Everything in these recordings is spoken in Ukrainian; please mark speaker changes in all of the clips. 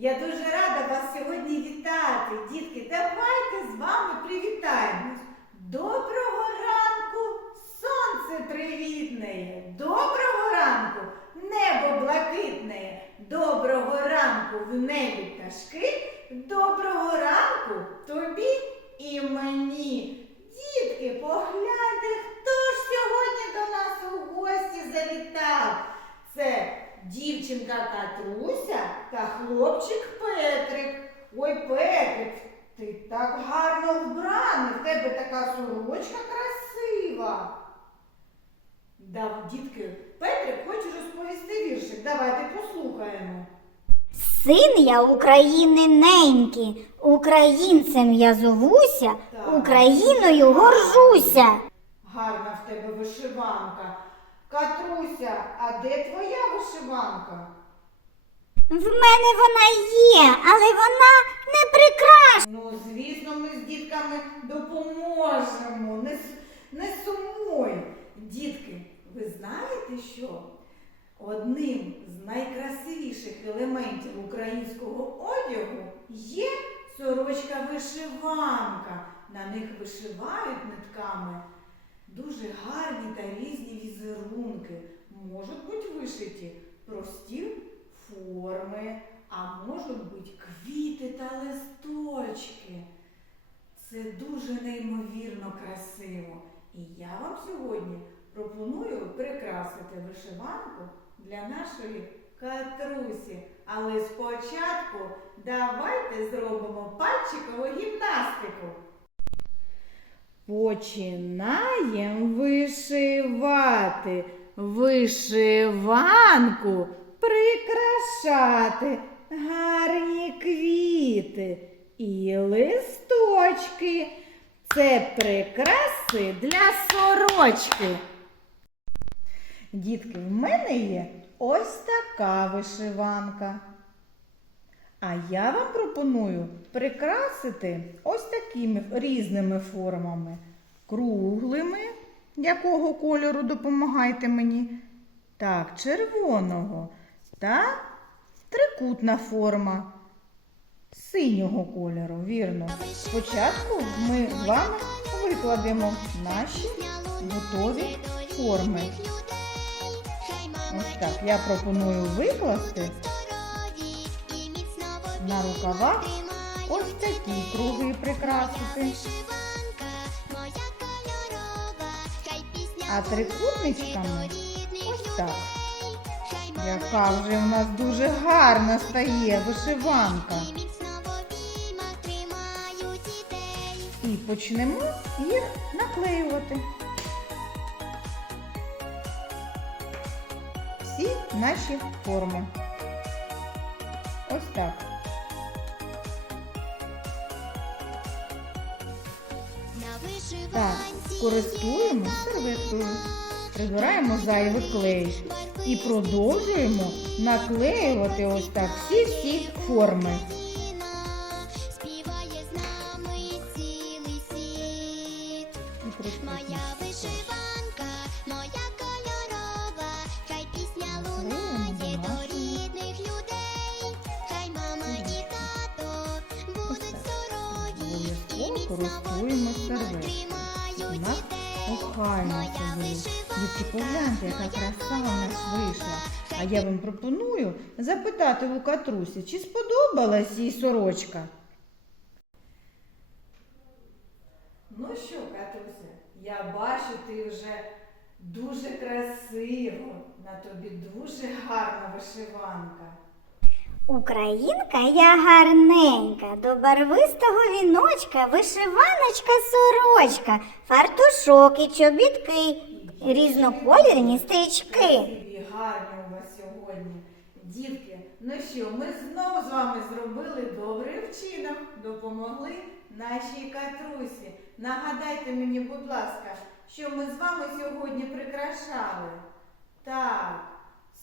Speaker 1: Я дуже рада вас сьогодні вітати, дітки. Давайте з вами привітаємось. Доброго ранку, сонце привітне. Доброго ранку, небо блакитне. Доброго ранку в небі пташки. Доброго ранку тобі і мені. Дітки, погляньте, хто ж сьогодні до нас у гості завітав. Це дівчинка Катруся та хлопчик Петрик. Ой, Петрик, ти так гарно вбраний, в тебе така сорочка красива. Дав, дітки, Петрик хоче розповісти віршик. Давайте послухаємо.
Speaker 2: Син я України неньки, українцем я зовуся,
Speaker 1: Так.
Speaker 2: Україною горжуся.
Speaker 1: Гарна в тебе вишиванка. Катруся, а де твоя вишиванка?
Speaker 2: В мене вона є, але вона не прикрашена.
Speaker 1: Ну, звісно, ми з дітками допоможемо. Не, не сумуй. Дітки, ви знаєте що? Одним з найкрасивіших елементів українського одягу є сорочка вишиванка. На них вишивають нитками дуже гарні та різні візерунки. Можуть бути вишиті прості форми, а можуть бути квіти та листочки. Це дуже неймовірно красиво. І я вам сьогодні пропоную прикрасити вишиванку для нашої катрусі. Але спочатку давайте зробимо пальчикову гімнастику. Починаємо вишивати, вишиванку прикрашати, гарні квіти і листочки. Це прикраси для сорочки. Дітки, в мене є ось така вишиванка. А я вам пропоную прикрасити ось такими різними формами. Круглими, якого кольору допомагайте мені. Так, червоного та трикутна форма синього кольору, вірно. Спочатку ми з вами викладемо наші готові форми. Ось так, я пропоную викласти на рукавах ось такі круги прикрасити. А трикутничками ось так. Яка вже в нас дуже гарна стає вишиванка. І почнемо їх наклеювати. Всі наші форми. Ось так. Так, користуємося серветкою, прибираємо зайвий клей і продовжуємо наклеювати ось так всі-всі форми.
Speaker 3: Моя вишиванка, моя кольорова, хай пісня лунає до рідних людей, хай мама і тато будуть здорові, і міцно.
Speaker 1: У
Speaker 3: тримають
Speaker 1: охайно це. Дітки, погляньте, яка краса у нас вийшла. А я вам пропоную запитати у Катрусі, чи сподобалась їй сорочка? Ну що, Катруся, я бачу, ти вже дуже красиво, на тобі дуже гарна вишиванка.
Speaker 2: Українка я гарненька, до барвистого віночка, вишиваночка, сорочка, фартушок і чобітки, різнокольорні стрічки.
Speaker 1: Гарні у вас сьогодні. Дітки, ну що, ми знову з вами зробили добрий вчинок, допомогли нашій катрусі. Нагадайте мені, будь ласка, що ми з вами сьогодні прикрашали. Так,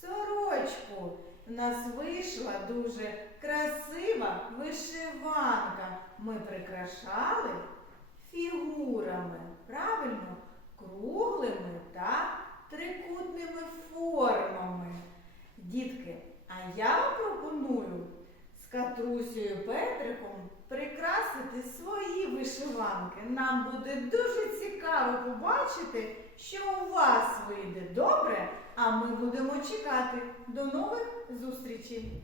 Speaker 1: сорочку. У нас вийшла дуже красива вишиванка. Ми прикрашали фігурами, правильно? Круглими та трикутними формами. Дітки, а я вам пропоную з Катрусею Петриком прикрасити свої вишиванки. Нам буде дуже цікаво побачити, що у вас вийде добре, а ми будемо чекати. До нових зустрічей!